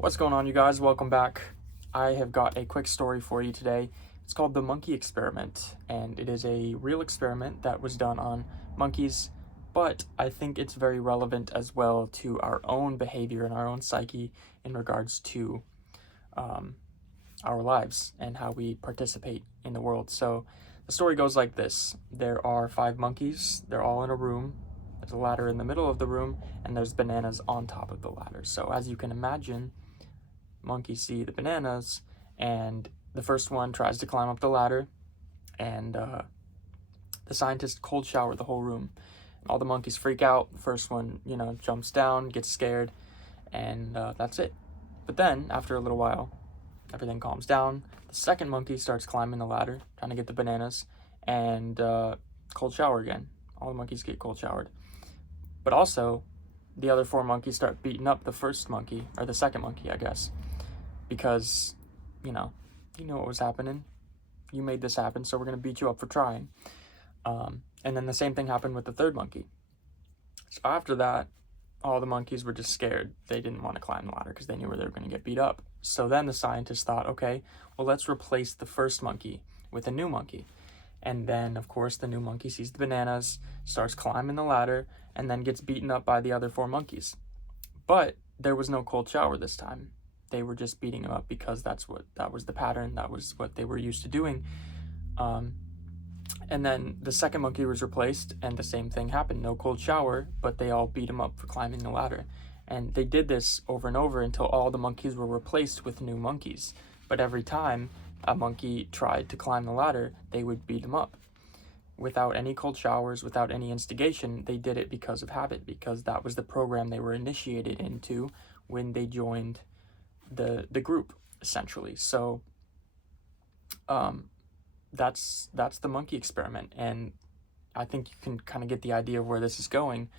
What's going on, you guys? Welcome back. I have got a quick story for you today. It's called the monkey experiment, and it is a real experiment that was done on monkeys, but I think it's very relevant as well to our own behavior and our own psyche in regards to um, our lives and how we participate in the world. So the story goes like this. There are 5 monkeys. They're all in a room. There's a ladder in the middle of the room, and there's bananas on top of the ladder. So as you can imagine, monkeys see the bananas, and the first one tries to climb up the ladder, and the scientists cold shower the whole room. All the monkeys freak out. The first one, jumps down, gets scared, and that's it. But then, after a little while, everything calms down. The second monkey starts climbing the ladder, trying to get the bananas, and cold shower again. All the monkeys get cold showered. But also, the other 4 monkeys start beating up the first monkey, or the second monkey, I guess, because, you know what was happening. You made this happen, so we're going to beat you up for trying. And then the same thing happened with the third monkey. So after that, all the monkeys were just scared. They didn't want to climb the ladder because they knew where they were going to get beat up. So then the scientists thought, okay, well, let's replace the first monkey with a new monkey. And then, of course, the new monkey sees the bananas, starts climbing the ladder, and then gets beaten up by the other 4 monkeys. But there was no cold shower this time. They were just beating him up because that was the pattern. That was what they were used to doing. And then the second monkey was replaced, and the same thing happened. No cold shower, but they all beat him up for climbing the ladder. And they did this over and over until all the monkeys were replaced with new monkeys. But every time a monkey tried to climb the ladder, they would beat him up. Without any cold showers, without any instigation, they did it because of habit, because that was the program they were initiated into when they joined the group, essentially. So that's the monkey experiment, and I think you can kind of get the idea of where this is going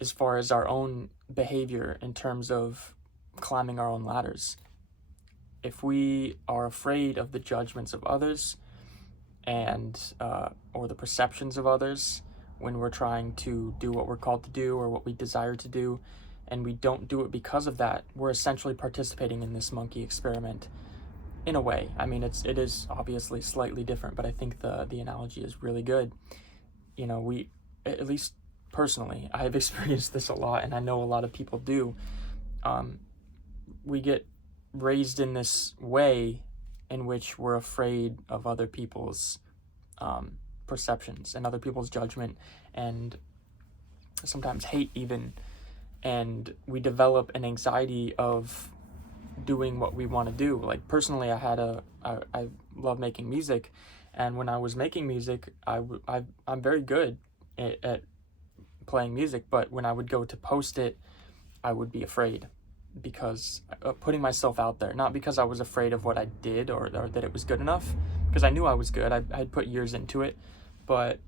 as far as our own behavior in terms of climbing our own ladders. If we are afraid of the judgments of others and or the perceptions of others when we're trying to do what we're called to do or what we desire to do, and we don't do it because of that, we're essentially participating in this monkey experiment in a way. I mean, it is obviously slightly different, but I think the analogy is really good. We, at least personally, I've experienced this a lot, and I know a lot of people do. We get raised in this way in which we're afraid of other people's perceptions and other people's judgment, and sometimes hate even, and we develop an anxiety of doing what we want to do. Like, personally, I love making music, and when I was making music, I'm very good at playing music, but when I would go to post it, I would be afraid because putting myself out there, not because I was afraid of what I did or that it was good enough, because I knew I was good. I'd put years into it, but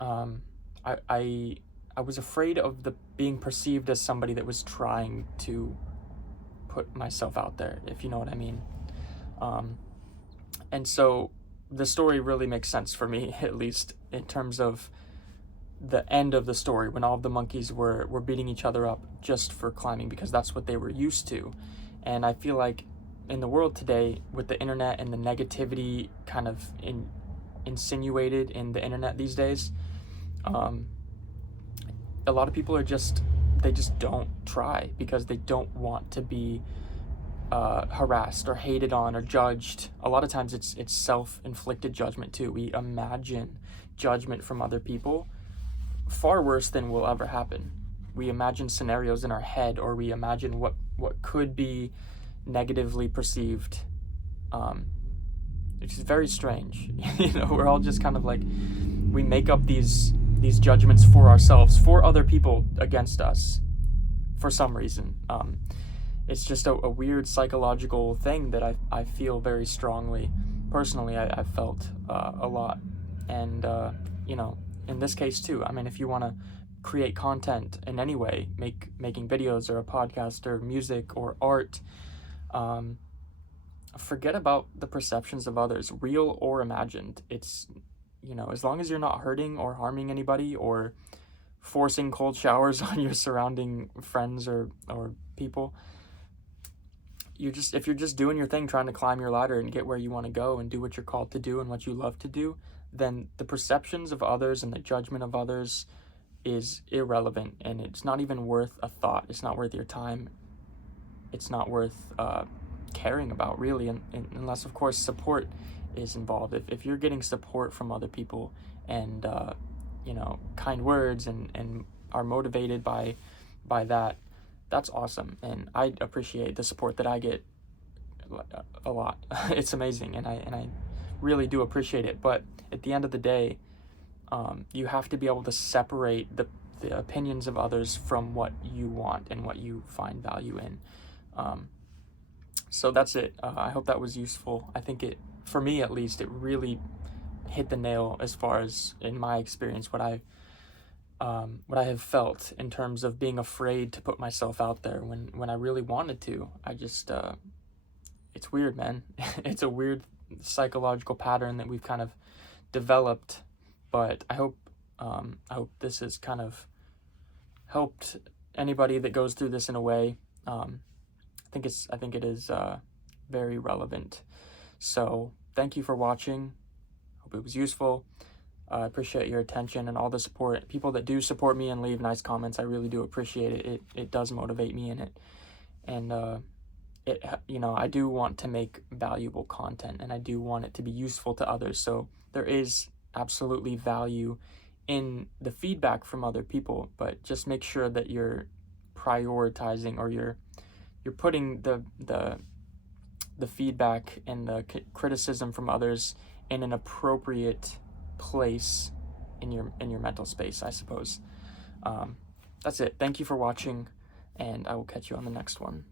I was afraid of being perceived as somebody that was trying to put myself out there, if you know what I mean. And so the story really makes sense for me, at least in terms of the end of the story, when all of the monkeys were beating each other up just for climbing because that's what they were used to. And I feel like in the world today, with the internet and the negativity kind of insinuated in the internet these days, a lot of people they just don't try because they don't want to be harassed or hated on or judged. A lot of times it's self-inflicted judgment too. We imagine judgment from other people far worse than will ever happen. We imagine scenarios in our head, or we imagine what could be negatively perceived, which is very strange. We're all just kind of like, we make up these judgments for ourselves, for other people against us for some reason. It's just a weird psychological thing that I feel very strongly. Personally, I've felt a lot. And, in this case too, I mean, if you want to create content in any way, making videos or a podcast or music or art, forget about the perceptions of others, real or imagined. It's, as long as you're not hurting or harming anybody or forcing cold showers on your surrounding friends or people, if you're just doing your thing, trying to climb your ladder and get where you want to go and do what you're called to do and what you love to do, then the perceptions of others and the judgment of others is irrelevant, and it's not even worth a thought. It's not worth your time. It's not worth caring about, really, unless, of course, support is involved. If you're getting support from other people and kind words and are motivated by that, that's awesome, and I appreciate the support that I get a lot. It's amazing, and I really do appreciate it. But at the end of the day, you have to be able to separate the opinions of others from what you want and what you find value in. So that's it. I hope that was useful. I think for me at least, it really hit the nail as far as, in my experience, what I have felt in terms of being afraid to put myself out there when I really wanted to. I just, it's weird, man. It's a weird psychological pattern that we've kind of developed, but I hope this has kind of helped anybody that goes through this in a way. I think it is very relevant. So thank you for watching. Hope it was useful. I appreciate your attention and all the support. People that do support me and leave nice comments, I really do appreciate it. It does motivate me in it. And I do want to make valuable content, and I do want it to be useful to others. So there is absolutely value in the feedback from other people, but just make sure that you're prioritizing, or you're putting the feedback and the criticism from others in an appropriate place in your mental space, I suppose. That's it. Thank you for watching, and I will catch you on the next one.